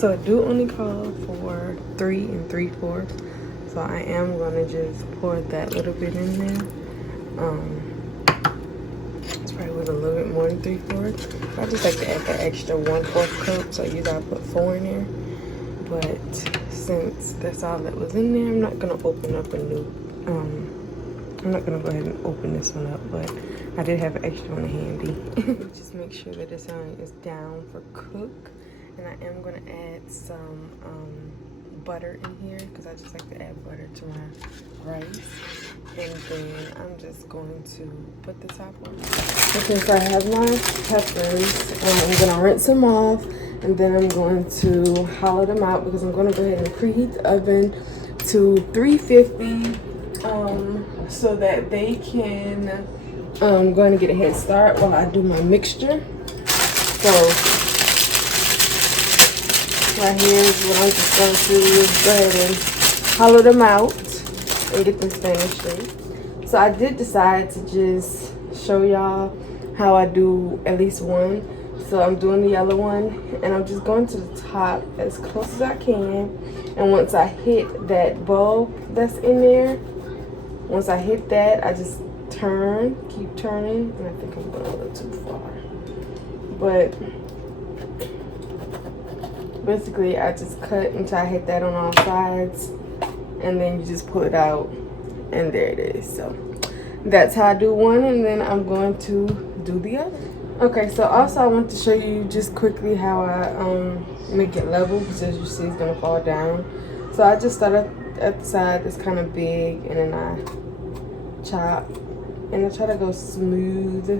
So I do only call for 3 3/4. So I am gonna just pour that little bit in there. It's probably with a little bit more than 3/4. I just like to add the extra 1/4 cup. So you gotta put 4 in there. But since that's all that was in there, I'm not gonna open up a new. I'm not gonna go ahead and open this one up, but I did have an extra one handy. Just make sure that this one is down for cook. And I am gonna add some butter in here because I just like to add butter to my rice. And then I'm just going to put the top on. Okay, so I have my peppers and I'm gonna rinse them off, and then I'm going to hollow them out because I'm gonna go ahead and preheat the oven to 350 so that they can going to get a head start while I do my mixture. So right here is what I'm just going to go ahead and hollow them out and get them standing straight. So I did decide to just show y'all how I do at least one. So I'm doing the yellow one and I'm just going to the top as close as I can. And once I hit that bulb that's in there, once I hit that, I just turn, keep turning, and I think I'm going a little too far. But basically, I just cut until I hit that on all sides, and then you just pull it out, and there it is. So that's how I do one, and then I'm going to do the other. Okay, so also I want to show you just quickly how I make it level, because as you see, it's going to fall down. So I just start at the side that's kind of big, and then I chop, and I try to go smooth,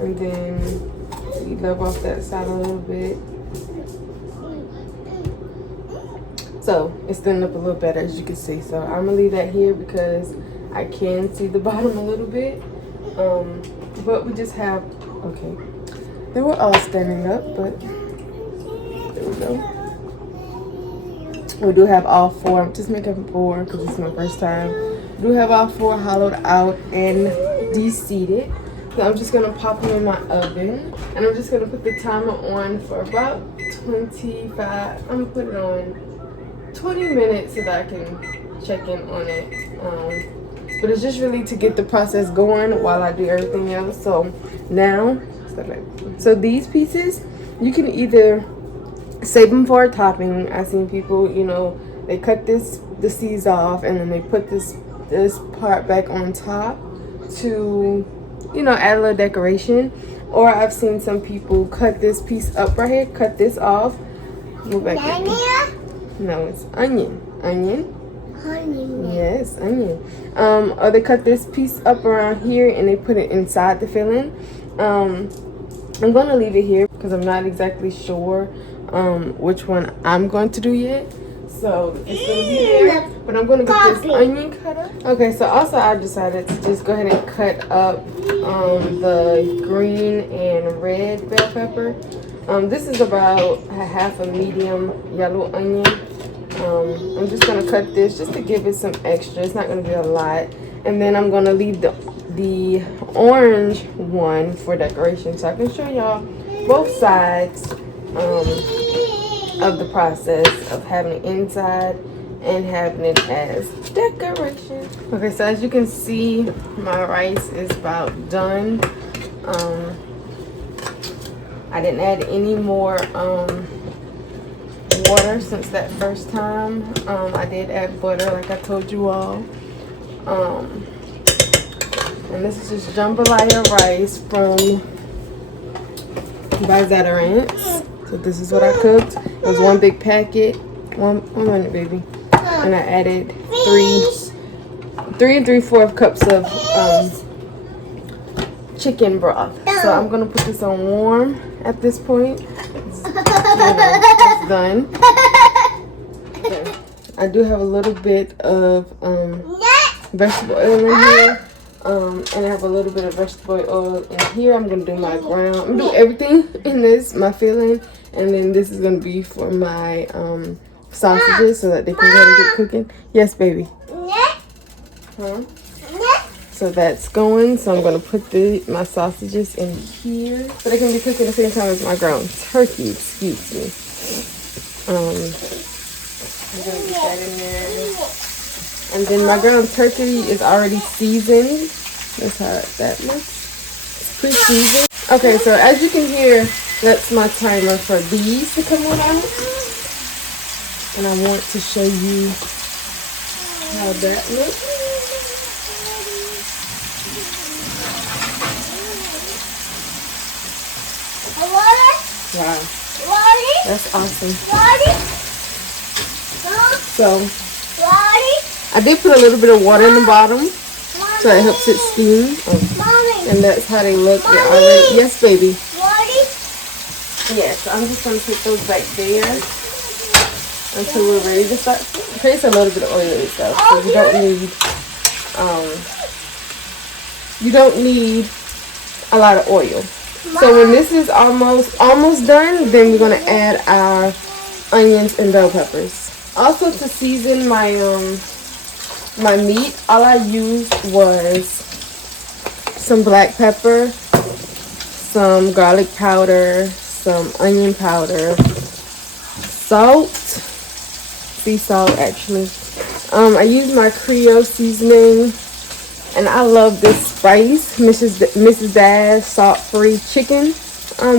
and then you level off that side a little bit. So it's thinning up a little better, as you can see. So I'm gonna leave that here because I can see the bottom a little bit. But we just have, okay, they were all standing up, but there we go. We do have all 4. I'm just making 4 because it's my first time. We do have all 4 hollowed out and de-seeded. So I'm just gonna pop them in my oven, and I'm just gonna put the timer on for about 25. I'm gonna put it on 20 minutes so that I can check in on it. But it's just really to get the process going while I do everything else. So now, so these pieces, you can either save them for a topping. I've seen people, you know, they cut the seeds off and then they put this part back on top to, you know, add a little decoration. Or I've seen some people cut this piece up right here, cut this off. Move back. No, it's onion. Onion. Yes, onion. Or they cut this piece up around here and they put it inside the filling. I'm going to leave it here because I'm not exactly sure which one I'm going to do yet. So it's going to be there. But I'm going to get this onion cut up. Okay, so also I decided to just go ahead and cut up the green and red bell pepper. This is about a half a medium yellow onion. I'm just going to cut this just to give it some extra. It's not going to be a lot. And then I'm going to leave the orange one for decoration. So I can show y'all both sides of the process of having it inside and having it as decoration. Okay, so as you can see, my rice is about done. I didn't add any more water since that first time. I did add butter like I told you all. And this is just jambalaya rice by Zatarains. So this is what I cooked. It was one big packet. One minute, baby. And I added 3 3/4 cups of chicken broth. So I'm gonna put this on warm at this point. It's done. Okay. I do have a little bit of vegetable oil in here. And I have a little bit of vegetable oil in here. I'm gonna do my ground. I'm gonna do everything in this, my filling, and then this is gonna be for my sausages so that they can go and get cooking. Yes, baby. Huh? So that's going. So I'm gonna put my sausages in here so they can be cooking at the same time as my ground turkey. Excuse me. I'm gonna get that in there. And then my ground turkey is already seasoned. That's how that looks. It's pre-seasoned. Okay, so as you can hear, that's my timer for these to come out. And I want to show you how that looks. Wow. That's awesome. So I did put a little bit of water in the bottom so it helps it steam. And that's how they look. They're already, yes, baby. Yes, I'm just gonna put those back there until we're ready to start. It creates a little bit of oil and stuff, so you don't need a lot of oil. So when this is almost done, then we're gonna add our onions and bell peppers. Also, to season my my meat, all I used was some black pepper, some garlic powder, some onion powder, salt, sea salt actually. I used my Creole Seasoning, and I love this spice, Mrs. Dash salt-free chicken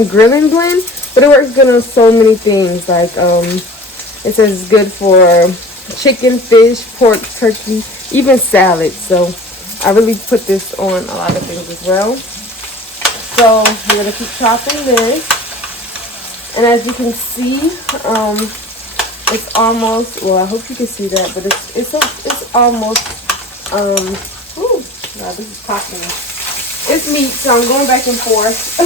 grilling blend. But it works good on so many things. Like it says it's good for chicken, fish, pork, turkey, even salad. So I really put this on a lot of things as well. So we're gonna keep chopping this, and as you can see, it's almost, well, I hope you can see that, but it's almost ooh, wow, this is popping. It's meat, so I'm going back and forth.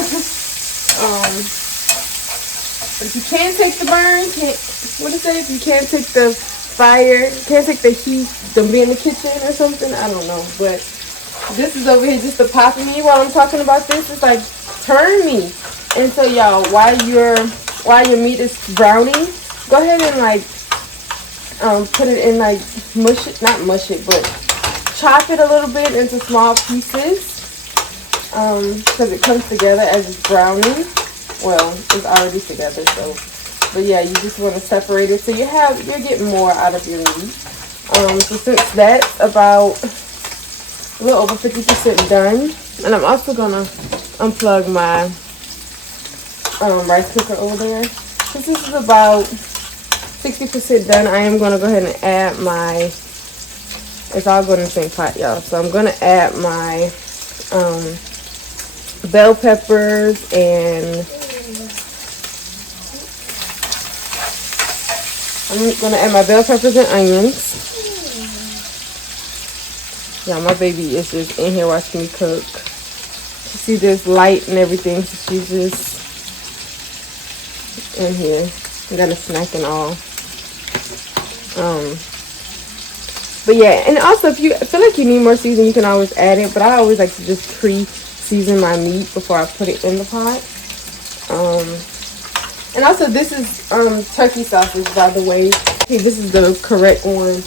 But if you can't take the burn, what is it? If you can't take the fire, can't take the heat, don't be in the kitchen or something. I don't know, but this is over here just to pop me while I'm talking about this. It's like, turn me. And so y'all, while your meat is browning, go ahead and like put it in, like not mush it, but chop it a little bit into small pieces, because it comes together as it's browning. Well, it's already together, so, but yeah, you just want to separate it so you're getting more out of your meat. So since that's about a little over 50% done, and I'm also gonna unplug my rice cooker over there. Since this is about 60% done, I am gonna go ahead and add my, it's all going in the same pot, y'all. So I'm gonna add my bell peppers, and I'm gonna add my bell peppers and onions. Yeah, my baby is just in here watching me cook. She see this light and everything, so she's just in here. I got a snack and all. But yeah, and also if you feel like you need more seasoning, you can always add it. But I always like to just pre-season my meat before I put it in the pot. And also this is turkey sausage, by the way. Okay, this is the correct one.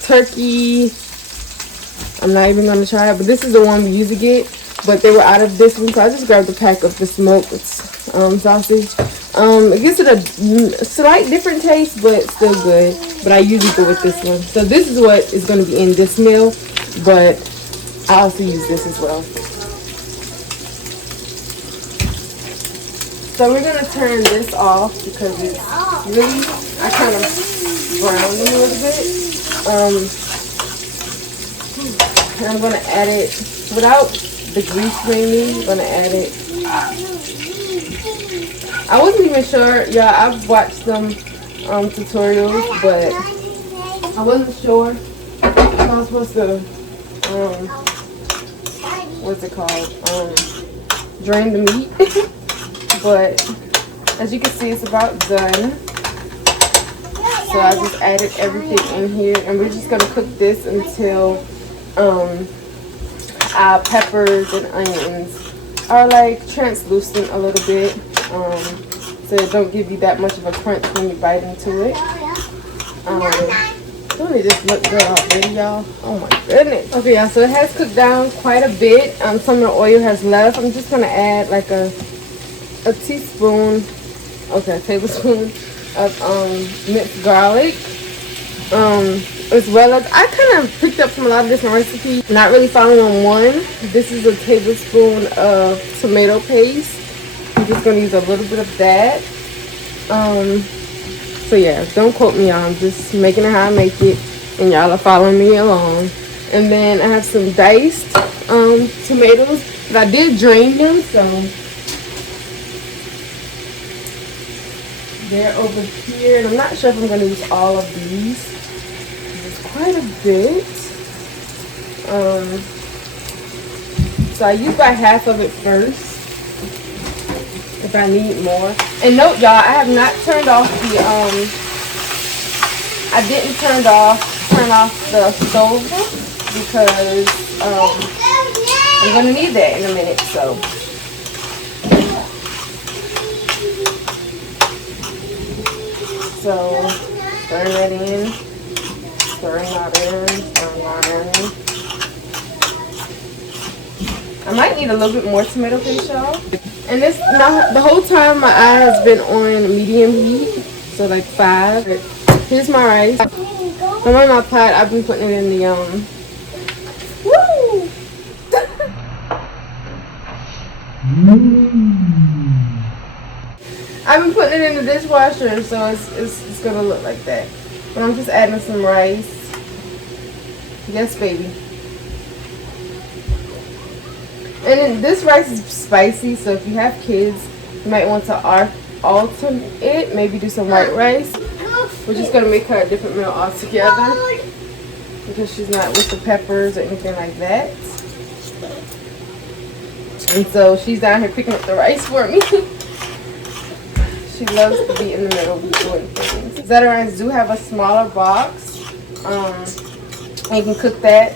Turkey, I'm not even gonna try it, but this is the one we usually get. But they were out of this one, so I just grabbed a pack of the smoked sausage. It gives it a slight different taste, but still good. But I usually go with this one. So this is what is going to be in this meal, but I also use this as well. So we're going to turn this off because it's really, I kind of browned it a little bit. And I'm going to add it without the grease mainly. I'm going to add it. I wasn't even sure. Yeah, I've watched some tutorials, but I wasn't sure if I was supposed to, what's it called? Drain the meat. But as you can see, it's about done. So I just added everything in here, and we're just gonna cook this until our peppers and onions are like translucent a little bit, so it don't give you that much of a crunch when you bite into it. Don't it just look good already, y'all? Oh my goodness. Okay, y'all, so it has cooked down quite a bit. Some of the oil has left. I'm just gonna add like a teaspoon, okay, a tablespoon of minced garlic. As well as I kind of picked up from a lot of different recipes, not really following one. This is a tablespoon of tomato paste. I'm just gonna use a little bit of that. So yeah, don't quote me on, I'm just making it how I make it, and y'all are following me along. And then I have some diced tomatoes, but I did drain them, so they're over here. And I'm not sure if I'm gonna use all of these. Quite a bit. So I use about half of it first if I need more. And note y'all, I have not turned off the I didn't turn off the stove because I'm gonna need that in a minute. So turn that in. Stirring that in. I might need a little bit more tomato paste, y'all. And this now the whole time my eye has been on medium heat, so like 5. Here's my rice. I'm on my pot. I've been putting it in the woo! I've been putting it in the dishwasher, so it's gonna look like that. But I'm just adding some rice. Yes, baby. And then this rice is spicy, so if you have kids, you might want to alter it. Maybe do some white rice. We're just going to make her a different meal altogether, because she's not with the peppers or anything like that. And so she's down here picking up the rice for me. She loves to be in the middle doing things. Zatarains do have a smaller box. And you can cook that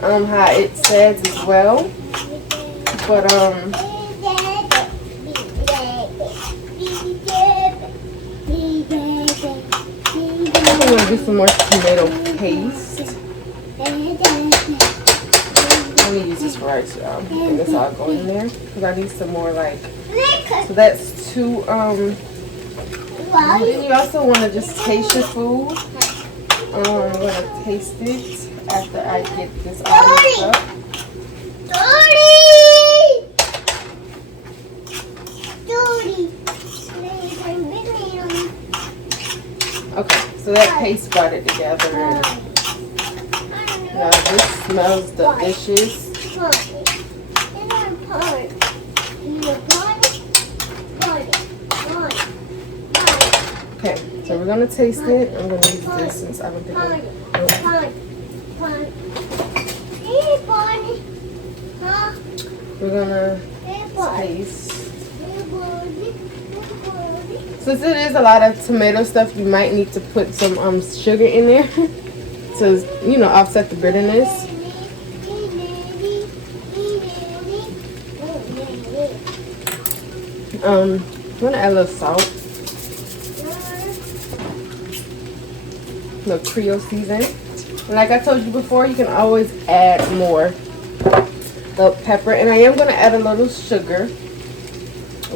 how it says as well. But I'm gonna do some more tomato paste. Let me use this for rice, y'all. And this all go in there because I need some more like. So that's 2. Then you also want to just taste your food. I'm gonna taste it after I get this all mixed up. Okay, so that paste got it together. Now this smells delicious. Okay, so we're gonna taste it. I'm gonna use this since I don't think we're gonna taste. Since it is a lot of tomato stuff, you might need to put some sugar in there to, you know, offset the bitterness. I'm gonna add a little salt. The Creole Seasoning. And like I told you before, you can always add more. The pepper, and I am going to add a little sugar,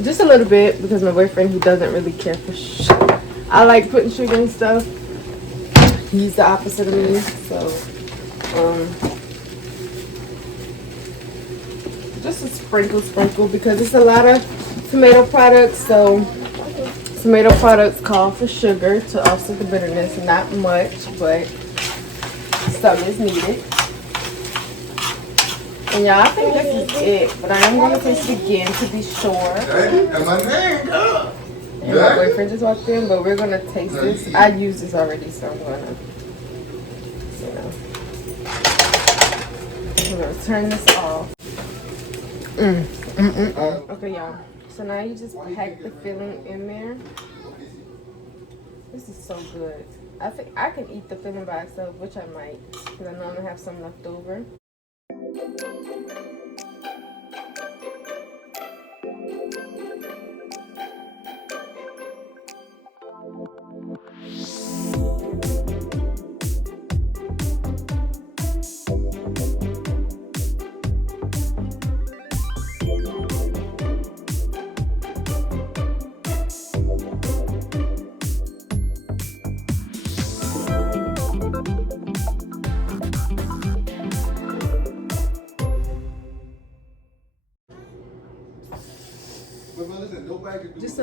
just a little bit, because my boyfriend, he doesn't really care for sugar. I like putting sugar and stuff. He's the opposite of me, so just a sprinkle, because it's a lot of tomato products, so tomato products call for sugar to offset the bitterness. Not much, but some is needed. And y'all, I think this is it, but I am going to taste it again to be sure. And my boyfriend just walked in, but we're going to taste this. I used this already, so I'm going to turn this off. Okay, y'all. So now you just pack the filling in there. This is so good. I think I can eat the filling by itself, which I might, because I know I'm going to have some left over.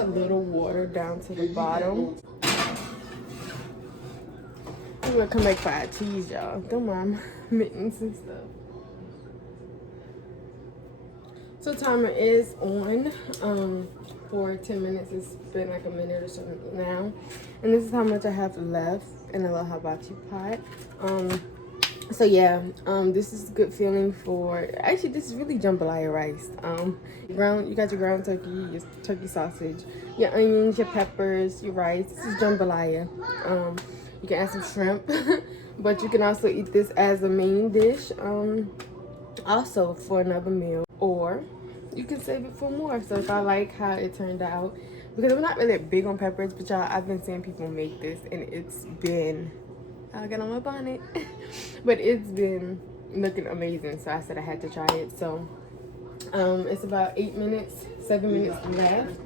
a little water down to the bottom. I'm gonna come back for our cheese, y'all. Don't mind mittens and stuff. So timer is on for 10 minutes. It's been like a minute or so now. And this is how much I have left in a little hibachi pot. So yeah, this is a good feeling for, actually this is really jambalaya rice. You got your ground turkey, your turkey sausage, your onions, your peppers, your rice. This is jambalaya. You can add some shrimp, but you can also eat this as a main dish, also for another meal, or you can save it for more. So if I like how it turned out, because I'm not really big on peppers, but y'all, I've been seeing people make this and it's been, I'll get on my bonnet. But it's been looking amazing, so I said I had to try it. So it's about 7 minutes left.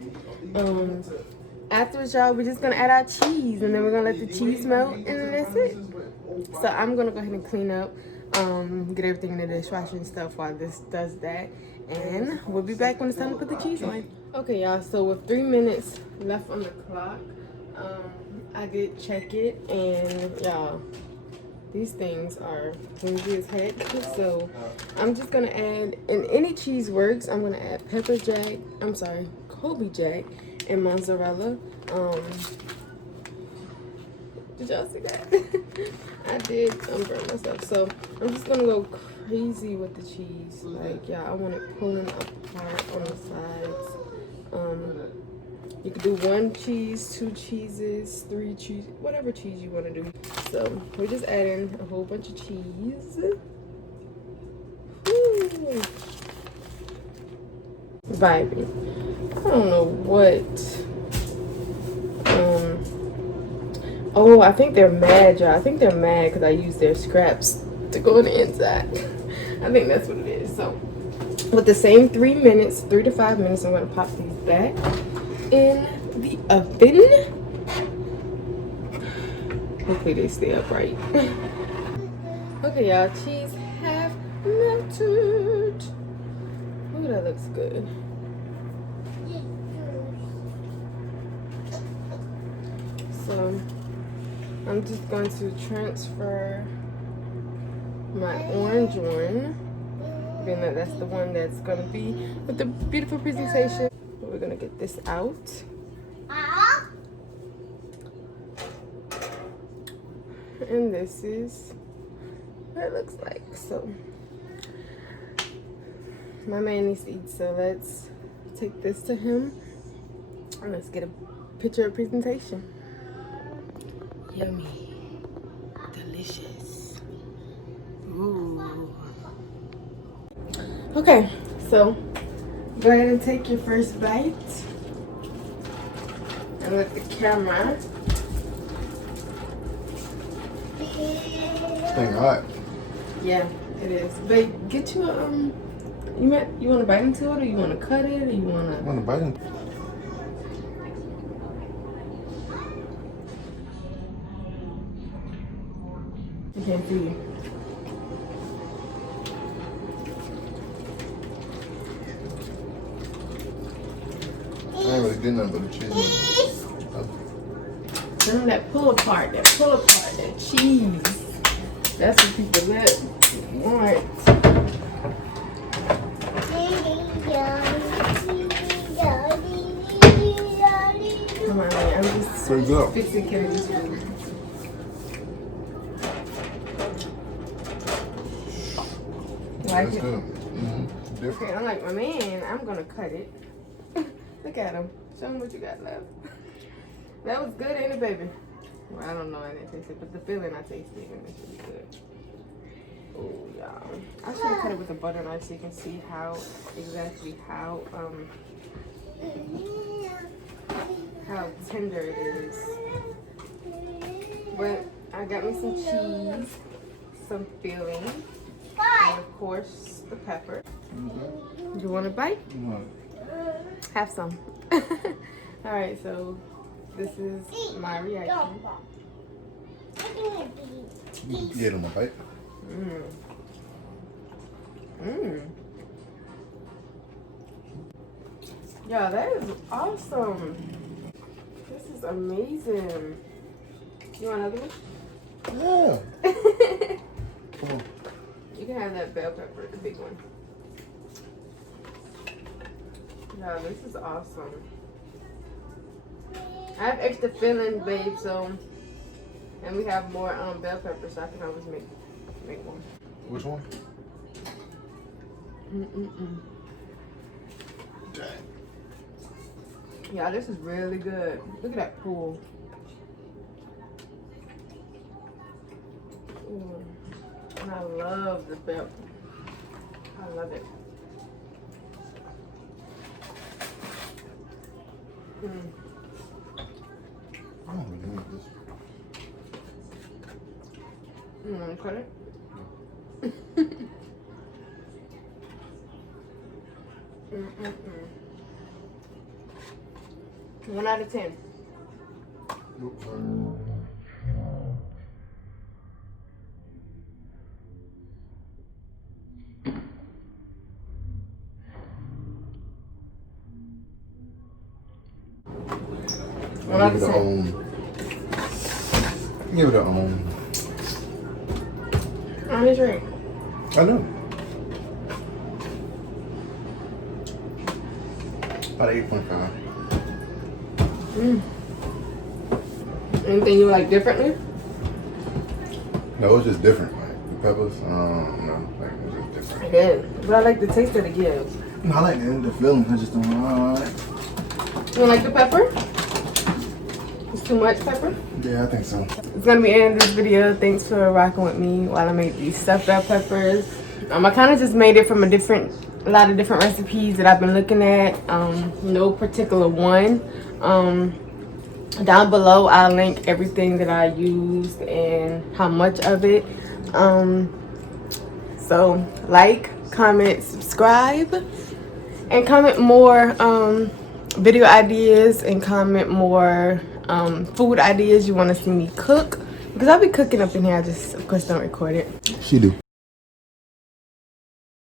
Afterwards, y'all, we're just gonna add our cheese, and then we're gonna let the cheese melt, and then that's it. So I'm gonna go ahead and clean up, get everything in the dishwasher and stuff while this does that, and we'll be back when it's time to put the cheese on. Okay, y'all, so with 3 minutes left on the clock, I did check it, and y'all, these things are gingy as heck. So I'm just gonna add, and any cheese works, I'm gonna add Colby Jack and mozzarella. Did y'all see that? I did burn myself. So I'm just gonna go crazy with the cheese. Like, yeah, I want it pulling apart on the sides. You can do 1 cheese, 2 cheeses, 3 cheese, whatever cheese you want to do. So we're just adding a whole bunch of cheese. Woo. Vibey. I don't know what. Oh, I think they're mad, y'all. I think they're mad because I used their scraps to go on the inside. I think that's what it is. So with the same 3 to 5 minutes, I'm going to pop these back in the oven. Hopefully they stay upright. Okay, y'all, cheese have melted. Ooh, that looks good. So I'm just going to transfer my orange one, being that that's the one that's going to be with the beautiful presentation. We're going to get this out. And this is what it looks like. So my man needs to eat, so let's take this to him and let's get a picture of presentation. Yummy, delicious. Ooh. Okay, so go ahead and take your first bite and let the camera. Thing hot. Yeah, it is. But get you a you want to bite into it, or you want to cut it, or you want to? I want to bite into. I can't see you. I ain't really getting nothing but the cheese. That pull apart, that cheese. That's what people want. Come on, man. I'm just fixing Kennedy's food. Like it? Okay, I'm like, my man, I'm gonna cut it. Look at him. Show him what you got left. That was good, ain't it, baby? Well, I don't know, I didn't taste it, but the feeling I tasted, and it's really good. Oh, y'all. I should have cut it with a butter knife so you can see exactly how tender it is. But I got me some cheese, some filling, and of course the pepper. You want a bite? Have some. All right, so this is my reaction. Get on my bite. Yeah, that is awesome. This is amazing. You want another one? Yeah. Come on. You can have that bell pepper, the big one. Yeah, this is awesome. I have extra filling, babe, so, and we have more bell peppers, so I can always make one. Which one? Dang. Yeah, this is really good. Look at that pool. Ooh. And I love the bell. I love it. I don't really need this. You want to cut it? One out of 10. Nope, sorry. One out Give of it a 10. Give it a I'm gonna drink. I know. About 8.5. Anything you like differently? No, it's just different. Like the peppers, no, like it's just different. Good. But I like the taste that it gives. No, I like the feeling. I just don't. You don't like the pepper? It's too much pepper? Yeah, I think so. It's gonna be the end of this video. Thanks for rocking with me while I make these stuffed bell peppers. I kind of just made it from a lot of different recipes that I've been looking at. No particular one. Down below I'll link everything that I used and how much of it. So like, comment, subscribe, and comment more video ideas, and comment more food ideas you want to see me cook, because I'll be cooking up in here. I just of course don't record it. She do.